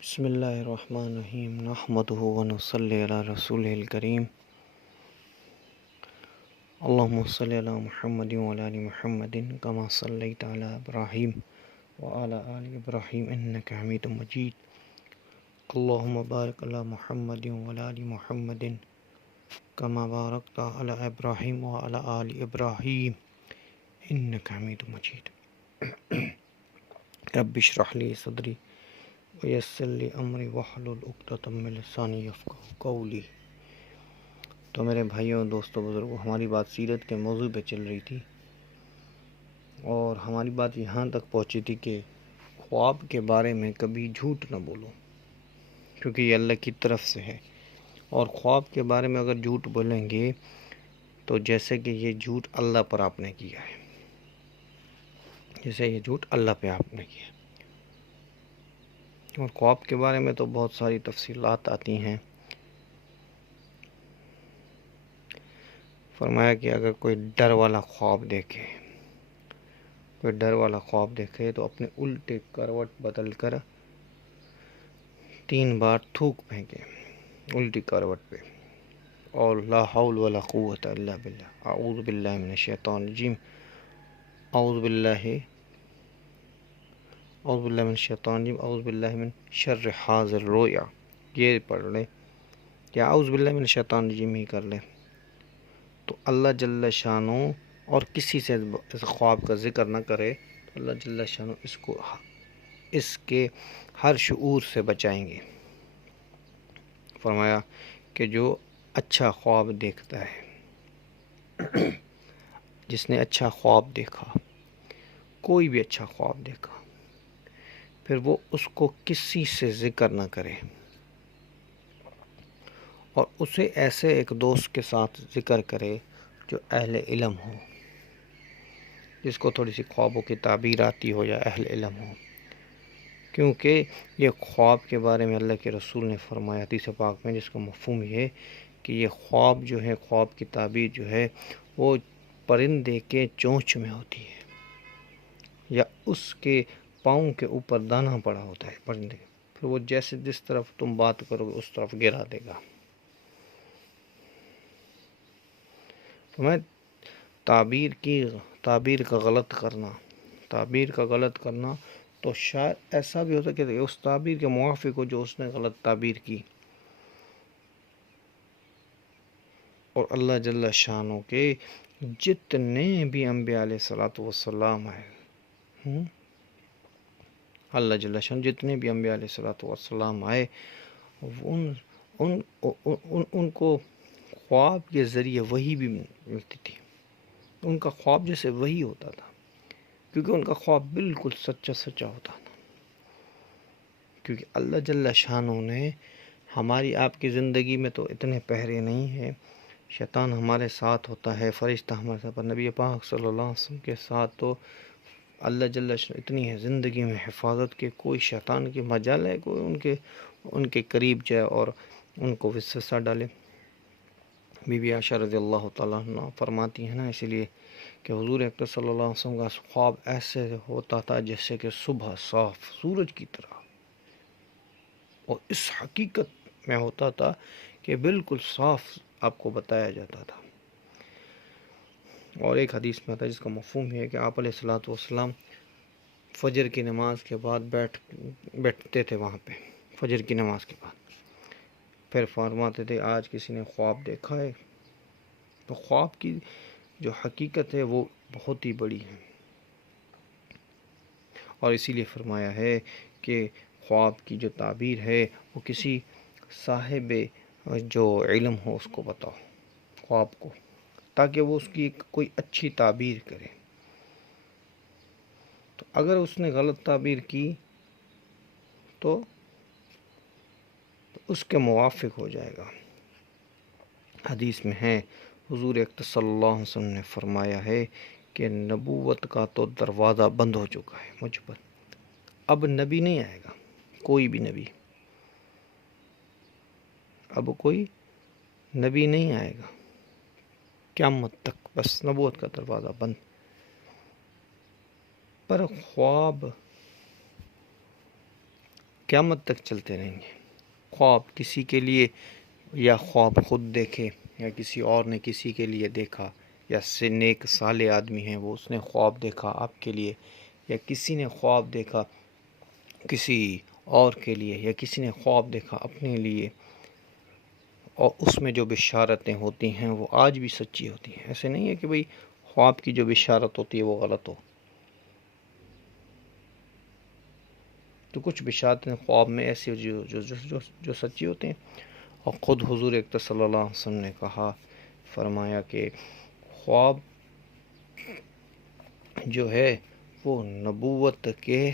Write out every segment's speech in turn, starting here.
بسم اللہ الرحمن الرحیم نحمدہ ونصلی علی رسولہ الکریم اللہم صلی علی محمد وعلی آل محمد کما صلیت علی ابراہیم وعلی آل ابراہیم انک حمید مجید اللہم بارک علی محمد وعلی آل محمد کما بارکت علی ابراہیم وعلی آل ابراہیم انک حمید مجید رب اشرح لی صدری ویسر لی امری واحلل عقدۃ من لسانی یفقہوا قولی۔ تو میرے بھائیوں، دوستوں، بزرگوں، ہماری بات سیرت کے موضوع پہ چل رہی تھی اور ہماری بات یہاں تک پہنچی تھی کہ خواب کے بارے میں کبھی جھوٹ نہ بولو، کیونکہ یہ اللہ کی طرف سے ہے، اور خواب کے بارے میں اگر جھوٹ بولیں گے تو جیسے کہ یہ جھوٹ اللہ پر آپ نے کیا ہے، جیسے یہ جھوٹ اللہ پہ آپ نے کیا ہے۔ اور خواب کے بارے میں تو بہت ساری تفصیلات آتی ہیں۔ فرمایا کہ اگر کوئی ڈر والا خواب دیکھے، تو اپنے الٹے کروٹ بدل کر 3 بار تھوک پھینکے الٹی کروٹ پہ، اور لا حول ولا قوت الا باللہ، اعوذ باللہ من الشیطان الرجیم، اعوذ باللہ من الشیطان الرجیم، اعوذ باللہ من شر حاذ الرؤیا، یہ پڑھ لیں یا اعوذ باللہ من الشیطان الرجیم ہی کر لیں، تو اللہ جل شانہ، اور کسی سے اس خواب کا ذکر نہ کرے تو اللہ جل شانہ اس کے ہر شعور سے بچائیں گے۔ فرمایا کہ جو اچھا خواب دیکھتا ہے، جس نے اچھا خواب دیکھا، کوئی بھی اچھا خواب دیکھا، پھر وہ اس کو کسی سے ذکر نہ کرے، اور اسے ایسے ایک دوست کے ساتھ ذکر کرے جو اہل علم ہو، جس کو تھوڑی سی خوابوں کی تعبیر آتی ہو یا اہل علم ہو، کیونکہ یہ خواب کے بارے میں اللہ کے رسول نے فرمایا حدیث پاک میں، جس کا مفہوم یہ ہے کہ یہ خواب جو ہے، خواب کی تعبیر جو ہے، وہ پرندے کے چونچ میں ہوتی ہے، یا اس کے پاؤں کے اوپر دانہ پڑا ہوتا ہے پرندے، پھر وہ جس طرف تم بات کرو گے اس طرف گرا دے گا۔ تو میں تعبیر کا غلط کرنا تو شاید ایسا بھی ہوتا کہ اس تعبیر کے موافق ہو جو اس نے غلط تعبیر کی، اور اللہ جل شانہ کے جتنے بھی انبیاء علیہ الصلوۃ والسلام آئے، اللہ جل شانہ جتنے بھی انبیاء علیہ الصلوۃ والسلام آئے، ان کو خواب کے ذریعے وحی بھی ملتی تھی، ان کا خواب جیسے وحی ہوتا تھا، کیونکہ ان کا خواب بالکل سچا ہوتا تھا، کیونکہ اللہ جل شانہ نے ہماری آپ کی زندگی میں تو اتنے پہرے نہیں ہیں، شیطان ہمارے ساتھ ہوتا ہے، فرشتہ ہمارے ساتھ، پر نبی پاک صلی اللہ علیہ وسلم کے ساتھ تو اللہ جل شانہ اتنی ہے زندگی میں حفاظت کے، کوئی شیطان کی مجال ہے کوئی ان کے قریب جائے اور ان کو وسوسہ ڈالے۔ بی بی عائشہ رضی اللہ تعالیٰ عنہ فرماتی ہیں نا، اسی لیے کہ حضور اکرم صلی اللہ علیہ وسلم کا خواب ایسے ہوتا تھا جیسے کہ صبح صاف سورج کی طرح، اور اس حقیقت میں ہوتا تھا کہ بالکل صاف آپ کو بتایا جاتا تھا۔ اور ایک حدیث میں تھا جس کا مفہوم ہے کہ آپ علیہ الصلوۃ والسلام فجر کی نماز کے بعد بیٹھتے تھے وہاں پہ، فجر کی نماز کے بعد پھر فرماتے تھے آج کسی نے خواب دیکھا ہے؟ تو خواب کی جو حقیقت ہے وہ بہت ہی بڑی ہے، اور اسی لیے فرمایا ہے کہ خواب کی جو تعبیر ہے وہ کسی صاحب جو علم ہو اس کو بتاؤ خواب کو، تاکہ وہ اس کی کوئی اچھی تعبیر کرے۔ تو اگر اس نے غلط تعبیر کی تو اس کے موافق ہو جائے گا۔ حدیث میں ہے، حضور اکرم صلی اللہ علیہ وسلم نے فرمایا ہے کہ نبوت کا تو دروازہ بند ہو چکا ہے مجھ پر، اب نبی نہیں آئے گا، کوئی بھی نبی، اب کوئی نبی نہیں آئے گا قیامت تک، بس نبوت کا دروازہ بند۔ پر خواب قیامت تک چلتے رہیں گے۔ خواب کسی کے لیے، یا خواب خود دیکھے یا کسی اور نے کسی کے لیے دیکھا، یا نیک صالح آدمی ہیں وہ اس نے خواب دیکھا آپ کے لیے، یا کسی نے خواب دیکھا کسی اور کے لیے، یا کسی نے خواب دیکھا اپنے لیے، اور اس میں جو بشارتیں ہوتی ہیں وہ آج بھی سچی ہوتی ہیں۔ ایسے نہیں ہے کہ بھئی خواب کی جو بشارت ہوتی ہے وہ غلط ہو۔ تو کچھ بشارتیں خواب میں ایسی جو سچی ہوتی ہیں، اور خود حضور اکرم صلی اللہ علیہ وسلم نے کہا، فرمایا کہ خواب جو ہے وہ نبوت کے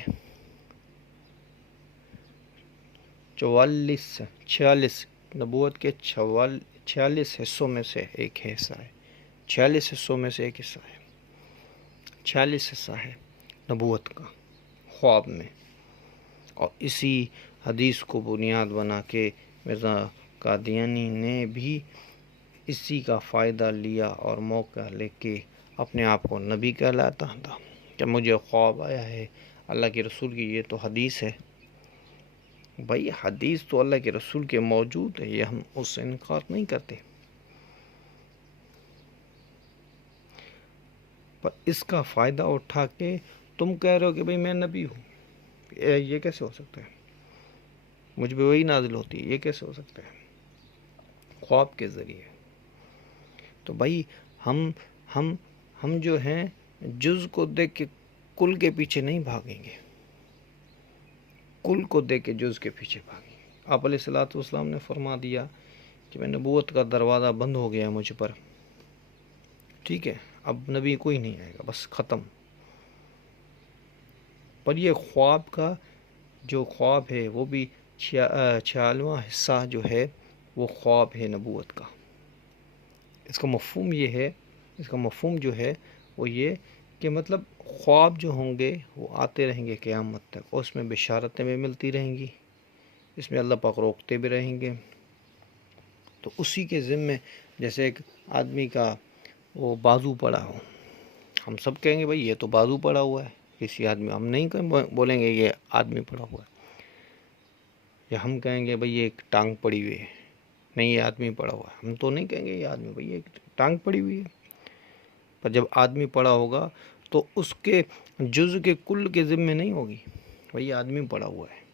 46 نبوت کے 46 حصوں میں سے ایک حصہ ہے۔ 46 حصوں میں سے ایک حصہ ہے، 46 حصہ ہے نبوت کا خواب میں۔ اور اسی حدیث کو بنیاد بنا کے مرزا قادیانی نے بھی اسی کا فائدہ لیا اور موقع لے کے اپنے آپ کو نبی کہلاتا تھا کہ مجھے خواب آیا ہے اللہ کے رسول کی۔ یہ تو حدیث ہے بھائی، حدیث تو اللہ کے رسول کے موجود ہے، یہ ہم اس سے انکار نہیں کرتے، پر اس کا فائدہ اٹھا کے تم کہہ رہے ہو کہ بھئی میں نبی ہوں۔ یہ کیسے ہو سکتا ہے؟ مجھ پہ وہی نازل ہوتی ہے، یہ کیسے ہو سکتا ہے خواب کے ذریعے؟ تو بھائی ہم جو ہیں جز کو دیکھ کے کل کے پیچھے نہیں بھاگیں گے، کل کو دیکھ کے جز کے پیچھے بھاگیں گے۔ آپ علیہ الصلوۃ والسلام نے فرما دیا کہ میں نبوت کا دروازہ بند ہو گیا مجھ پر، ٹھیک ہے، اب نبی کوئی نہیں آئے گا، بس ختم۔ پر یہ خواب کا جو خواب ہے وہ بھی 46واں حصہ جو ہے وہ خواب ہے نبوت کا۔ اس کا مفہوم یہ ہے، اس کا مفہوم جو ہے وہ یہ کہ مطلب خواب جو ہوں گے وہ آتے رہیں گے قیامت تک، اور اس میں بشارتیں بھی ملتی رہیں گی، اس میں اللہ پاک روکتے بھی رہیں گے۔ تو اسی کے ذمے جیسے ایک آدمی کا وہ بازو پڑا ہو، ہم سب کہیں گے بھائی یہ تو بازو پڑا ہوا ہے کسی آدمی، ہم نہیں بولیں گے یہ آدمی پڑا ہوا ہے، یا ہم کہیں گے بھائی یہ ایک ٹانگ پڑی ہوئی ہے، نہیں یہ آدمی پڑا ہوا ہے، ہم تو نہیں کہیں گے یہ آدمی، بھائی یہ ٹانگ پڑی ہوئی ہے۔ پر جب آدمی پڑا ہوگا تو اس کے جز کے کل کے ذمے نہیں ہوگی، بھائی یہ آدمی پڑا ہوا ہے،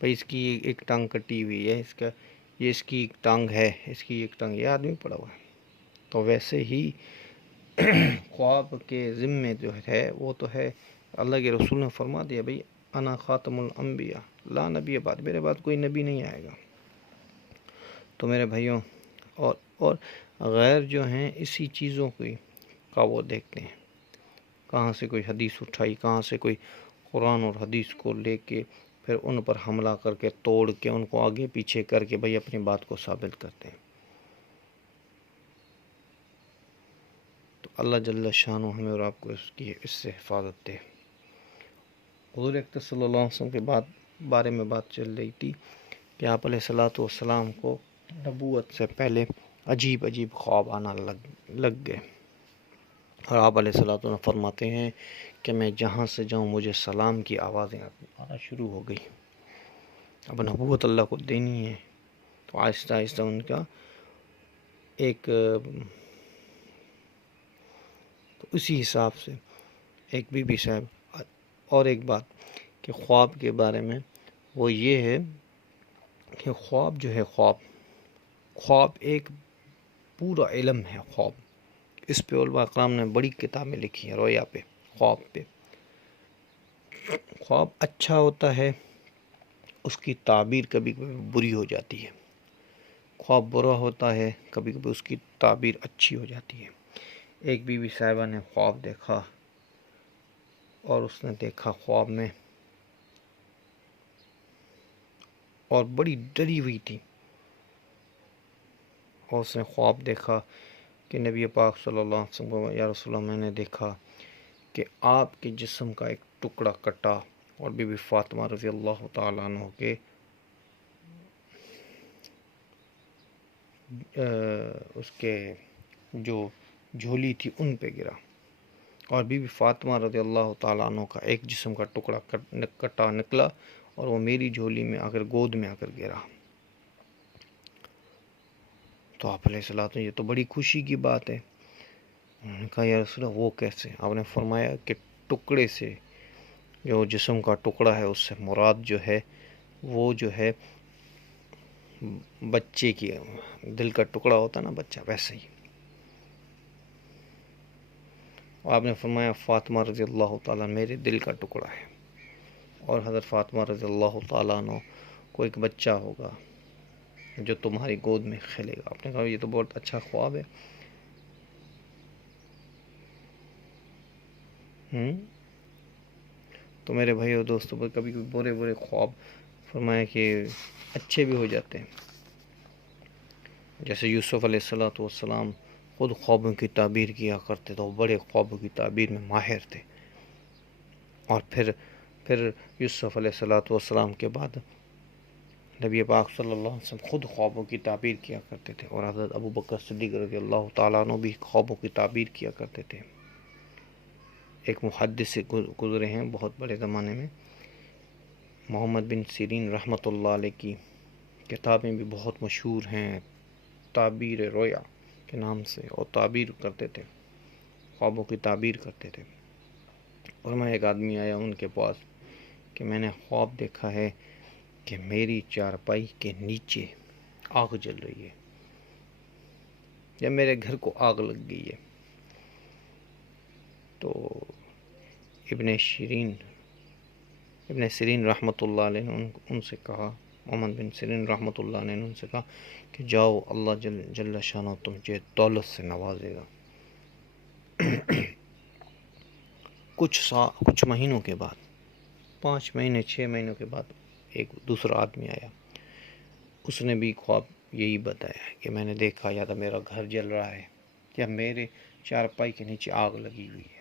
بھائی اس کی ایک ٹانگ کٹی ہوئی ہے، اس کی ایک ٹانگ ہے، اس کی ایک ٹانگ، یہ آدمی پڑا ہوا ہے۔ تو ویسے ہی خواب کے ذمے جو ہے وہ تو ہے، اللہ کے رسول نے فرما دیا بھئی انا خاتم الانبیاء لا نبی بعد، میرے بعد کوئی نبی نہیں آئے گا۔ تو میرے بھائیوں اور غیر جو ہیں اسی چیزوں کا وہ دیکھتے ہیں، کہاں سے کوئی حدیث اٹھائی، کہاں سے کوئی قرآن اور حدیث کو لے کے پھر ان پر حملہ کر کے توڑ کے ان کو آگے پیچھے کر کے بھئی اپنی بات کو ثابت کرتے ہیں۔ تو اللہ جل شانہ ہمیں اور آپ کو اس سے حفاظت دے۔ حضور اکرم صلی اللہ علیہ وسلم کے بارے میں بات چل رہی تھی کہ آپ علیہ الصلوۃ والسلام کو نبوت سے پہلے عجیب خواب آنا لگ گئے، اور آپ علیہ الصلوۃ والسلام فرماتے ہیں کہ میں جہاں سے جاؤں مجھے سلام کی آوازیں آنا شروع ہو گئی۔ اب نبوت اللہ کو دینی ہے، تو آہستہ آہستہ ان کا ایک تو اسی حساب سے ایک بی بی صاحب۔ اور ایک بات کہ خواب کے بارے میں وہ یہ ہے کہ خواب جو ہے خواب ایک پورا علم ہے۔ خواب اس پہ علماء اکرام نے بڑی کتابیں لکھی ہیں، رویا پہ، خواب پہ۔ خواب اچھا ہوتا ہے، اس کی تعبیر کبھی کبھی بری ہو جاتی ہے، خواب برا ہوتا ہے کبھی کبھی اس کی تعبیر اچھی ہو جاتی ہے۔ ایک بی بی صاحبہ نے خواب دیکھا، اور اس نے دیکھا خواب میں، اور بڑی ڈری ہوئی تھی، اور اس نے خواب دیکھا کہ نبی پاک صلی اللہ علیہ وسلم کو، یا رسول اللہ میں نے دیکھا کہ آپ کے جسم کا ایک ٹکڑا کٹا، اور بی بی فاطمہ رضی اللہ تعالیٰ عنہ کے اس کے جو جھولی تھی ان پہ گرا، اور بی بی فاطمہ رضی اللہ تعالیٰ عنہ کا ایک جسم کا ٹکڑا کٹا نکلا، اور وہ میری جھولی میں آ کر گود میں آ کر گرا۔ تو آپ علیہ السلام، یہ تو بڑی خوشی کی بات ہے۔ انہوں نے کہا یا رسول اللہ وہ کیسے؟ آپ نے فرمایا کہ ٹکڑے سے، جو جسم کا ٹکڑا ہے اس سے مراد جو ہے وہ جو ہے بچے کی دل کا ٹکڑا ہوتا نا بچہ، ویسے ہی۔ آپ نے فرمایا فاطمہ رضی اللہ تعالیٰ میرے دل کا ٹکڑا ہے، اور حضرت فاطمہ رضی اللہ تعالیٰ عنہ کو ایک بچہ ہوگا جو تمہاری گود میں کھیلے گا۔ آپ نے کہا یہ تو بہت اچھا خواب ہے۔ تو میرے بھائی اور دوستوں، پر کبھی کبھی برے برے خواب فرمایا کہ اچھے بھی ہو جاتے ہیں۔ جیسے یوسف علیہ السلام خود خوابوں کی تعبیر کیا کرتے تھے، وہ بڑے خوابوں کی تعبیر میں ماہر تھے۔ اور پھر یوسف علیہ السلام کے بعد نبی پاک صلی اللہ علیہ وسلم خود خوابوں کی تعبیر کیا کرتے تھے، اور حضرت ابو بکر صدیق رضی اللہ تعالیٰ عنہ بھی خوابوں کی تعبیر کیا کرتے تھے۔ ایک محدث سے گزرے ہیں بہت بڑے زمانے میں، محمد بن سیرین رحمۃ اللہ علیہ کی کتابیں بھی بہت مشہور ہیں تعبیر رویا کے نام سے، اور تعبیر کرتے تھے، خوابوں کی تعبیر کرتے تھے۔ اور میں ایک آدمی آیا ان کے پاس کہ میں نے خواب دیکھا ہے کہ میری چارپائی کے نیچے آگ جل رہی ہے، یا میرے گھر کو آگ لگ گئی ہے۔ تو ابن سیرین رحمۃ اللہ علیہ نے ان سے کہا، محمد بن سیرین رحمۃ اللہ علیہ نے ان سے کہا کہ جاؤ، اللہ جل شانہ تمہیں دولت سے نوازے گا۔ کچھ مہینوں کے بعد، 5 مہینے 6 مہینوں کے بعد ایک دوسرا آدمی آیا، اس نے بھی خواب یہی بتایا کہ میں نے دیکھا یا تو میرا گھر جل رہا ہے یا میرے چارپائی کے نیچے آگ لگی ہوئی ہے۔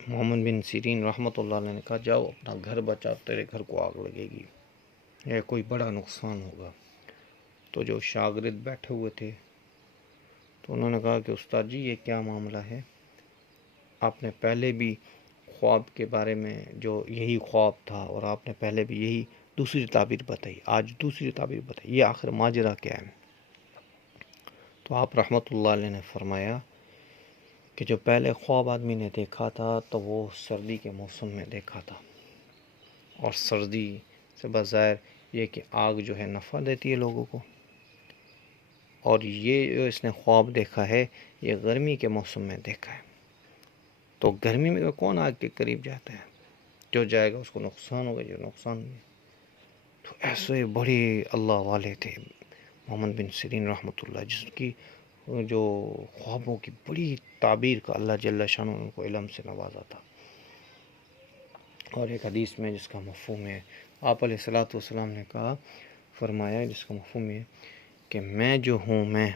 محمد بن سیرین رحمۃ اللہ علیہ نے کہا جاؤ اپنا گھر بچاؤ، تیرے گھر کو آگ لگے گی یا کوئی بڑا نقصان ہوگا۔ تو جو شاگرد بیٹھے ہوئے تھے تو انہوں نے کہا کہ استاد جی یہ کیا معاملہ ہے؟ آپ نے پہلے بھی خواب کے بارے میں جو یہی خواب تھا، اور آپ نے پہلے بھی یہی دوسری تعبیر بتائی، آج دوسری تعبیر بتائی، یہ آخر ماجرا کیا ہے؟ تو آپ رحمۃ اللہ علیہ نے فرمایا کہ جو پہلے خواب آدمی نے دیکھا تھا تو وہ سردی کے موسم میں دیکھا تھا، اور سردی سے بظاہر یہ کہ آگ جو ہے نفع دیتی ہے لوگوں کو، اور یہ جو اس نے خواب دیکھا ہے یہ گرمی کے موسم میں دیکھا ہے۔ تو گرمی میں کون آگ کے قریب جاتا ہے؟ جو جائے گا اس کو نقصان ہوگا، جو نقصان ہوگا۔ تو ایسے بڑے اللہ والے تھے محمد بن سیرین رحمۃ اللہ، جس کی جو خوابوں کی بڑی تعبیر کا اللہ جل شانہ ان کو علم سے نوازا تھا۔ اور ایک حدیث میں جس کا مفہوم ہے، آپ علیہ السلام نے کہا، فرمایا جس کا مفہوم ہے کہ میں جو ہوں، میں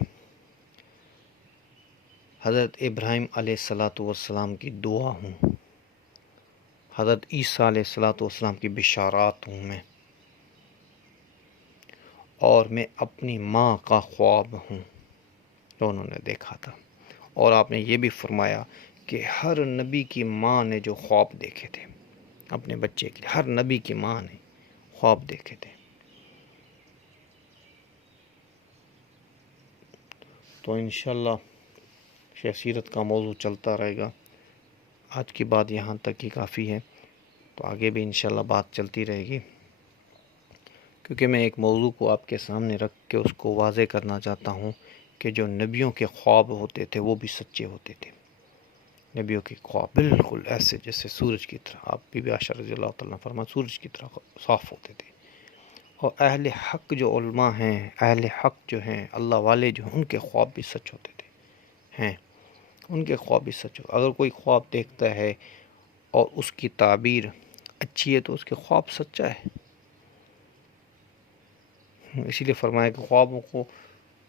حضرت ابراہیم علیہ السلام کی دعا ہوں، حضرت عیسیٰ علیہ السلام کی بشارات ہوں میں، اور میں اپنی ماں کا خواب ہوں جو انہوں نے دیکھا تھا۔ اور آپ نے یہ بھی فرمایا کہ ہر نبی کی ماں نے جو خواب دیکھے تھے اپنے بچے کے، ہر نبی کی ماں نے خواب دیکھے تھے۔ تو انشاءاللہ شیخ سیرت کا موضوع چلتا رہے گا، آج کی بات یہاں تک ہی کافی ہے، تو آگے بھی انشاءاللہ بات چلتی رہے گی، کیونکہ میں ایک موضوع کو آپ کے سامنے رکھ کے اس کو واضح کرنا چاہتا ہوں کہ جو نبیوں کے خواب ہوتے تھے وہ بھی سچے ہوتے تھے۔ نبیوں کے خواب بالکل ایسے جیسے سورج کی طرح، آپ بی بی عائشہ رضی اللہ تعالیٰ فرما سورج کی طرح صاف ہوتے تھے۔ اور اہل حق جو علماء ہیں، اہل حق جو ہیں، اللہ والے جو ہیں، ان کے خواب بھی سچ ہوتے تھے، ہیں ان کے خواب بھی سچ ہو۔ اگر کوئی خواب دیکھتا ہے اور اس کی تعبیر اچھی ہے تو اس کے خواب سچا ہے۔ اسی لیے فرمایا کہ خوابوں کو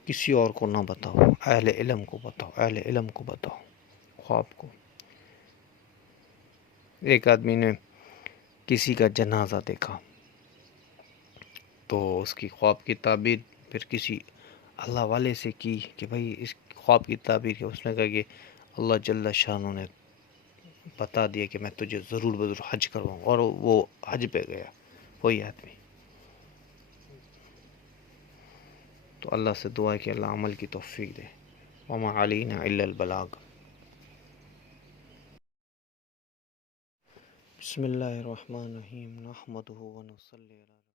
کسی اور کو نہ بتاؤ، اہل علم کو بتاؤ، اہل علم کو بتاؤ خواب کو۔ ایک آدمی نے کسی کا جنازہ دیکھا تو اس کی خواب کی تعبیر پھر کسی اللہ والے سے کی کہ بھائی اس خواب کی تعبیر کیا؟ اس نے کہا کہ اللہ جل شانہ نے بتا دیا کہ میں تجھے ضرور ضرور حج کرواؤں، اور وہ حج پہ گیا وہی آدمی. تو اللہ سے دعا ہے کہ اللہ عمل کی توفیق دے. وما علینا الا البلاغ. بسم اللہ الرحمن الرحیم. نحمدہ ونصلی علی